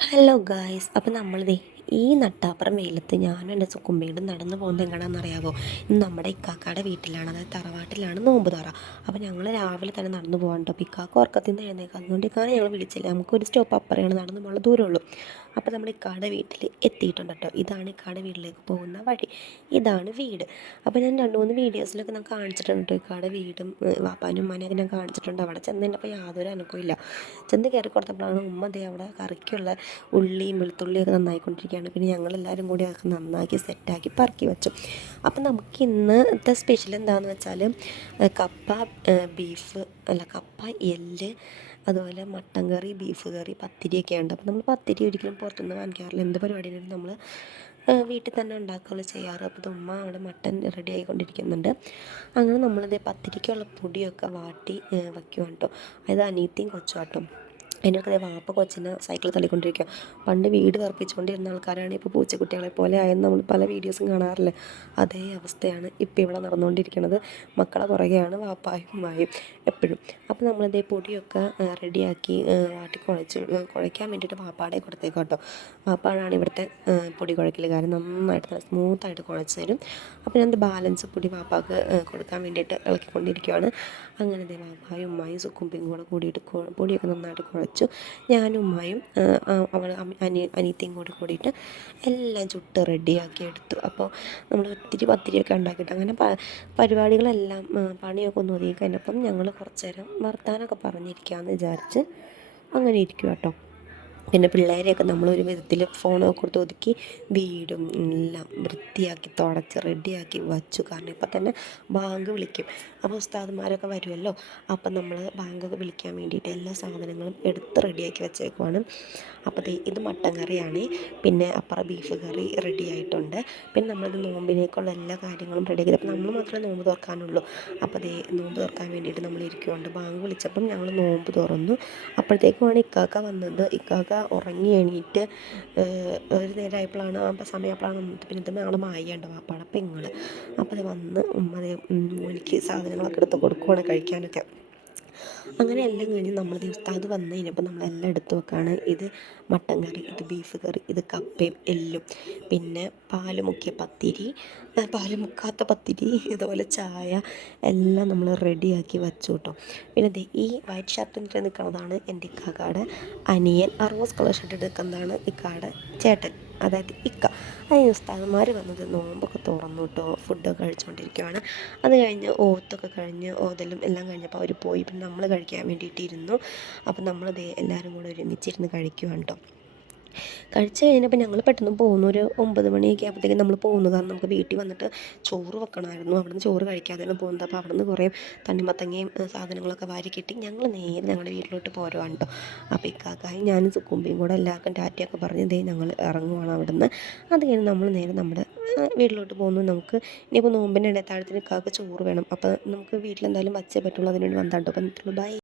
Hello guys അപ്പോൾ നമ്മളിതേ ഈ നട്ടാപ്പുറം വെയിലത്ത് ഞാനും എന്റെ സുക്കുമ്പയോടും നടന്നു പോകുന്നത് എങ്ങനെയാണെന്ന് അറിയാമോ ഇന്ന് നമ്മുടെ ഇക്കാക്കയുടെ വീട്ടിലാണ് അതായത് തറവാട്ടിലാണ് നോമ്പ് തറ. അപ്പോൾ ഞങ്ങൾ രാവിലെ തന്നെ നടന്നു പോകാൻ അപ്പോൾ ഇക്കാക്ക ഉറക്കത്തിൽ നിന്ന് എഴുന്നേക്കാം അതുകൊണ്ട് ഇക്കാണ് ഞങ്ങൾ വിളിച്ചില്ല. നമുക്കൊരു സ്റ്റോപ്പ് അപ്പുറയാണ് നടന്നു പോകാനുള്ള ദൂരമുള്ളൂ. അപ്പോൾ നമ്മൾ ഇക്കാടെ വീട്ടിൽ എത്തിയിട്ടുണ്ട് കേട്ടോ ഇതാണ് ഇക്കാടെ വീട്ടിലേക്ക് പോകുന്ന വഴി. ഇതാണ് വീട്. അപ്പോൾ ഞാൻ രണ്ട് മൂന്ന് വീഡിയോസിലൊക്കെ ഞാൻ കാണിച്ചിട്ടുണ്ട് കേട്ടോ ഇക്കാടെ വീടും വാപ്പാനും ഉമ്മാനെയൊക്കെ ഞാൻ കാണിച്ചിട്ടുണ്ട്. അവിടെ ചെന്നതിനപ്പോൾ യാതൊരു അനുഭവമില്ല ചെന്ന് കയറി കൊടുത്തപ്പോഴാണ് ഉമ്മ ദേ അവിടെ കറിക്കുള്ള ഉള്ളിയും വെളുത്തുള്ളിയൊക്കെ നന്നായിക്കൊണ്ടിരിക്കുകയാണ്. പിന്നെ ഞങ്ങളെല്ലാവരും കൂടി അതൊക്കെ നന്നാക്കി സെറ്റാക്കി പറക്കി വെച്ചു. അപ്പം നമുക്ക് ഇന്നത്തെ സ്പെഷ്യൽ എന്താണെന്ന് വെച്ചാൽ കപ്പ ബീഫ് അല്ല കപ്പ എല്ല് അതുപോലെ മട്ടൻ കറി ബീഫ് കറി പത്തിരിയൊക്കെ ഉണ്ട്. അപ്പോൾ നമ്മൾ പത്തിരി ഒരിക്കലും പുറത്തുനിന്ന് വാങ്ങിക്കാറില്ല. എന്ത് പരിപാടിയിലും നമ്മൾ വീട്ടിൽ തന്നെ ഉണ്ടാക്കുകയുള്ളൂ ചെയ്യാറ്. അപ്പോൾ ഉമ്മ അവിടെ മട്ടൻ റെഡി ആയിക്കൊണ്ടിരിക്കുന്നുണ്ട്. അങ്ങനെ നമ്മളിത് പത്തിരിക്കുള്ള പൊടിയൊക്കെ വാട്ടി വയ്ക്കുവാണ് കേട്ടോ അതായത് അനീത്തിയും കൊച്ചു കേട്ടോ അതിനൊക്കെ വാപ്പ കൊച്ചിനെ സൈക്കിൾ തള്ളിക്കൊണ്ടിരിക്കുക പണ്ട് വീട് കറുപ്പിച്ചുകൊണ്ടിരുന്ന ആൾക്കാരാണ് ഇപ്പോൾ പൂച്ചക്കുട്ടികളെ പോലെ ആയെന്ന് നമ്മൾ പല വീഡിയോസും കാണാറില്ലേ? അതേ അവസ്ഥയാണ് ഇപ്പോൾ ഇവിടെ നടന്നുകൊണ്ടിരിക്കുന്നത്. മക്കളെ പുറകെയാണ് വാപ്പായും ഉമ്മായും എപ്പോഴും. അപ്പോൾ നമ്മളിതേ പൊടിയൊക്കെ റെഡിയാക്കി വാട്ടി കുഴച്ച് കുഴയ്ക്കാൻ വേണ്ടിയിട്ട് വാപ്പാടെ കൊടുത്തേക്കും കേട്ടോ. വാപ്പാടാണ് ഇവിടുത്തെ പൊടി കുഴക്കൽ കാരണം നന്നായിട്ട് സ്മൂത്തായിട്ട് കുഴച്ച് തരും. അപ്പോൾ ഞാൻ ബാലൻസ് പൊടി വാപ്പാക്ക് കൊടുക്കാൻ വേണ്ടിയിട്ട് ഇളക്കിക്കൊണ്ടിരിക്കുകയാണ് അങ്ങനെ ദേ വാപ്പായും ഉമ്മായും സുക്കുമ്പിയും കൂടെ കൂടിയിട്ട് പൊടിയൊക്കെ നന്നായിട്ട് കുഴച്ചു ഞാനും ഉമ്മായും അവൾ അനി അനിയത്തിയും കൂടി കൂടിയിട്ട് എല്ലാം ചുട്ട് റെഡിയാക്കി എടുത്തു. അപ്പോൾ നമ്മൾ ഒത്തിരി പത്തിരിയൊക്കെ ഉണ്ടാക്കിയിട്ട് അങ്ങനെ പരിപാടികളെല്ലാം പണിയൊക്കെ ഒന്ന് ഒതുങ്ങി കഴിഞ്ഞപ്പം ഞങ്ങൾ കുറച്ച് നേരം വർത്താനമൊക്കെ പറഞ്ഞിരിക്കാമെന്ന് വിചാരിച്ച് അങ്ങനെ ഇരിക്കും കേട്ടോ പിന്നെ പിള്ളേരെയൊക്കെ നമ്മളൊരു വിധത്തിൽ ഫോണൊക്കെ കൊടുത്ത് ഒതുക്കി വീടും എല്ലാം വൃത്തിയാക്കി തുടച്ച് റെഡിയാക്കി വച്ചു. കാരണം ഇപ്പം തന്നെ ബാങ്ക് വിളിക്കും. അപ്പോൾ ഉസ്താദന്മാരൊക്കെ വരുമല്ലോ. അപ്പം നമ്മൾ ബാങ്കൊക്കെ വിളിക്കാൻ വേണ്ടിയിട്ട് എല്ലാ സാധനങ്ങളും എടുത്ത് റെഡിയാക്കി വെച്ചേക്കുവാണ്. അപ്പോൾ ഇത് മട്ടൻ കറിയാണ്. പിന്നെ അപ്പുറ ബീഫ് കറി റെഡി ആയിട്ടുണ്ട്. പിന്നെ നമ്മളിത് നോമ്പിനേക്കുള്ള എല്ലാ കാര്യങ്ങളും റെഡിയാക്കി അപ്പോൾ നമ്മൾ മാത്രമേ നോമ്പ് തുറക്കാനുള്ളൂ. അപ്പോൾ അതേ നോമ്പ് തുറക്കാൻ വേണ്ടിയിട്ട് നമ്മൾ ഇരിക്കുന്നുണ്ട് ബാങ്ക് വിളിച്ചപ്പം ഞങ്ങൾ നോമ്പ് തുറന്നു. അപ്പോഴത്തേക്കുമാണ് ഇക്കാക്ക വന്നത്. ഇക്കാക്ക ഉറങ്ങി എണീറ്റ് ഒരു നേരമായപ്പോഴാണ് അപ്പം സമയമായപ്പോഴാണ് പിന്നെ ഞങ്ങൾ മായ്യണ്ട് വാപ്പാടെ പെങ്ങൾ അപ്പോൾ അത് വന്ന് ഉമ്മ എനിക്ക് സാധനങ്ങളൊക്കെ എടുത്ത് കൊടുക്കുവാണ് കഴിക്കാനൊക്കെ. അങ്ങനെ എല്ലാം കഴിഞ്ഞ് നമ്മൾ ഉസ്താദ് വന്ന് കഴിഞ്ഞപ്പോൾ നമ്മളെല്ലാം എടുത്ത് വെക്കാണ്. ഇത് മട്ടൻ കറി ഇത് ബീഫ് കറി ഇത് കപ്പയും എല്ലും. പിന്നെ പാൽ മുക്കിയ പത്തിരി പാൽ മുക്കാത്ത പത്തിരി ഇതുപോലെ ചായ എല്ലാം നമ്മൾ റെഡിയാക്കി വെച്ചു കേട്ടോ പിന്നെ ഈ വൈറ്റ് ഷർട്ട് ഷർട്ടിന്റെ നിൽക്കുന്നതാണ് എന്റെ കാട് അനിയൻ. ആ റോസ് കളർ ഷർട്ട് എടുക്കുന്നതാണ് ഇക്കാടെ ചേട്ടൻ. അതായത് ഇക്ക. അതിന് ഉസ്താദന്മാർ വന്നത് നോമ്പൊക്കെ തുറന്നു കേട്ടോ ഫുഡൊക്കെ കഴിച്ചുകൊണ്ടിരിക്കുകയാണ് അത് കഴിഞ്ഞ് ഓത്തൊക്കെ കഴിഞ്ഞ് ഓതലും എല്ലാം കഴിഞ്ഞപ്പോൾ അവർ പോയി. പിന്നെ നമ്മൾ കഴിക്കാൻ വേണ്ടിയിട്ടിരുന്നു അപ്പം നമ്മളത് എല്ലാവരും കൂടെ ഒരുമിച്ചിരുന്ന് കഴിക്കുവാണ് കേട്ടോ കഴിച്ച് കഴിഞ്ഞപ്പോൾ ഞങ്ങൾ പെട്ടെന്ന് പോകുന്നു ഒരു ഒമ്പത് മണിയൊക്കെ ആകുമ്പോഴത്തേക്കും നമ്മൾ പോകുന്നു കാരണം നമുക്ക് വീട്ടിൽ വന്നിട്ട് ചോറ് വെക്കണമായിരുന്നു. അവിടുന്ന് ചോറ് കഴിക്കാതെയാണ് പോകുന്നത്. അപ്പോൾ അവിടുന്ന് കുറേ തണ്ണിമത്തങ്ങയും സാധനങ്ങളൊക്കെ വാരി കിട്ടി ഞങ്ങൾ നേരെ ഞങ്ങളുടെ വീട്ടിലോട്ട് പോരുവാണ് കേട്ടോ അപ്പോൾ ഇക്കാക്കായി ഞാനും സുക്കുമ്പിയും കൂടെ എല്ലാവർക്കും ടാറ്റയൊക്കെ പറഞ്ഞ് ദേ ഞങ്ങൾ ഇറങ്ങുവാണ് അവിടുന്ന്. അത് കഴിഞ്ഞ് നമ്മൾ നേരെ നമ്മുടെ വീട്ടിലോട്ട് പോകുന്നു. നമുക്ക് ഇനിയിപ്പോൾ നോമ്പിന്റെ ഇടത്താഴത്തിന് ഇക്കാക്ക് ചോറ് വേണം. അപ്പോൾ നമുക്ക് വീട്ടിലെന്തായാലും വച്ചേ പറ്റുള്ളൂ. അതിനുവേണ്ടി വന്നാണ്ടോ അപ്പം ബൈ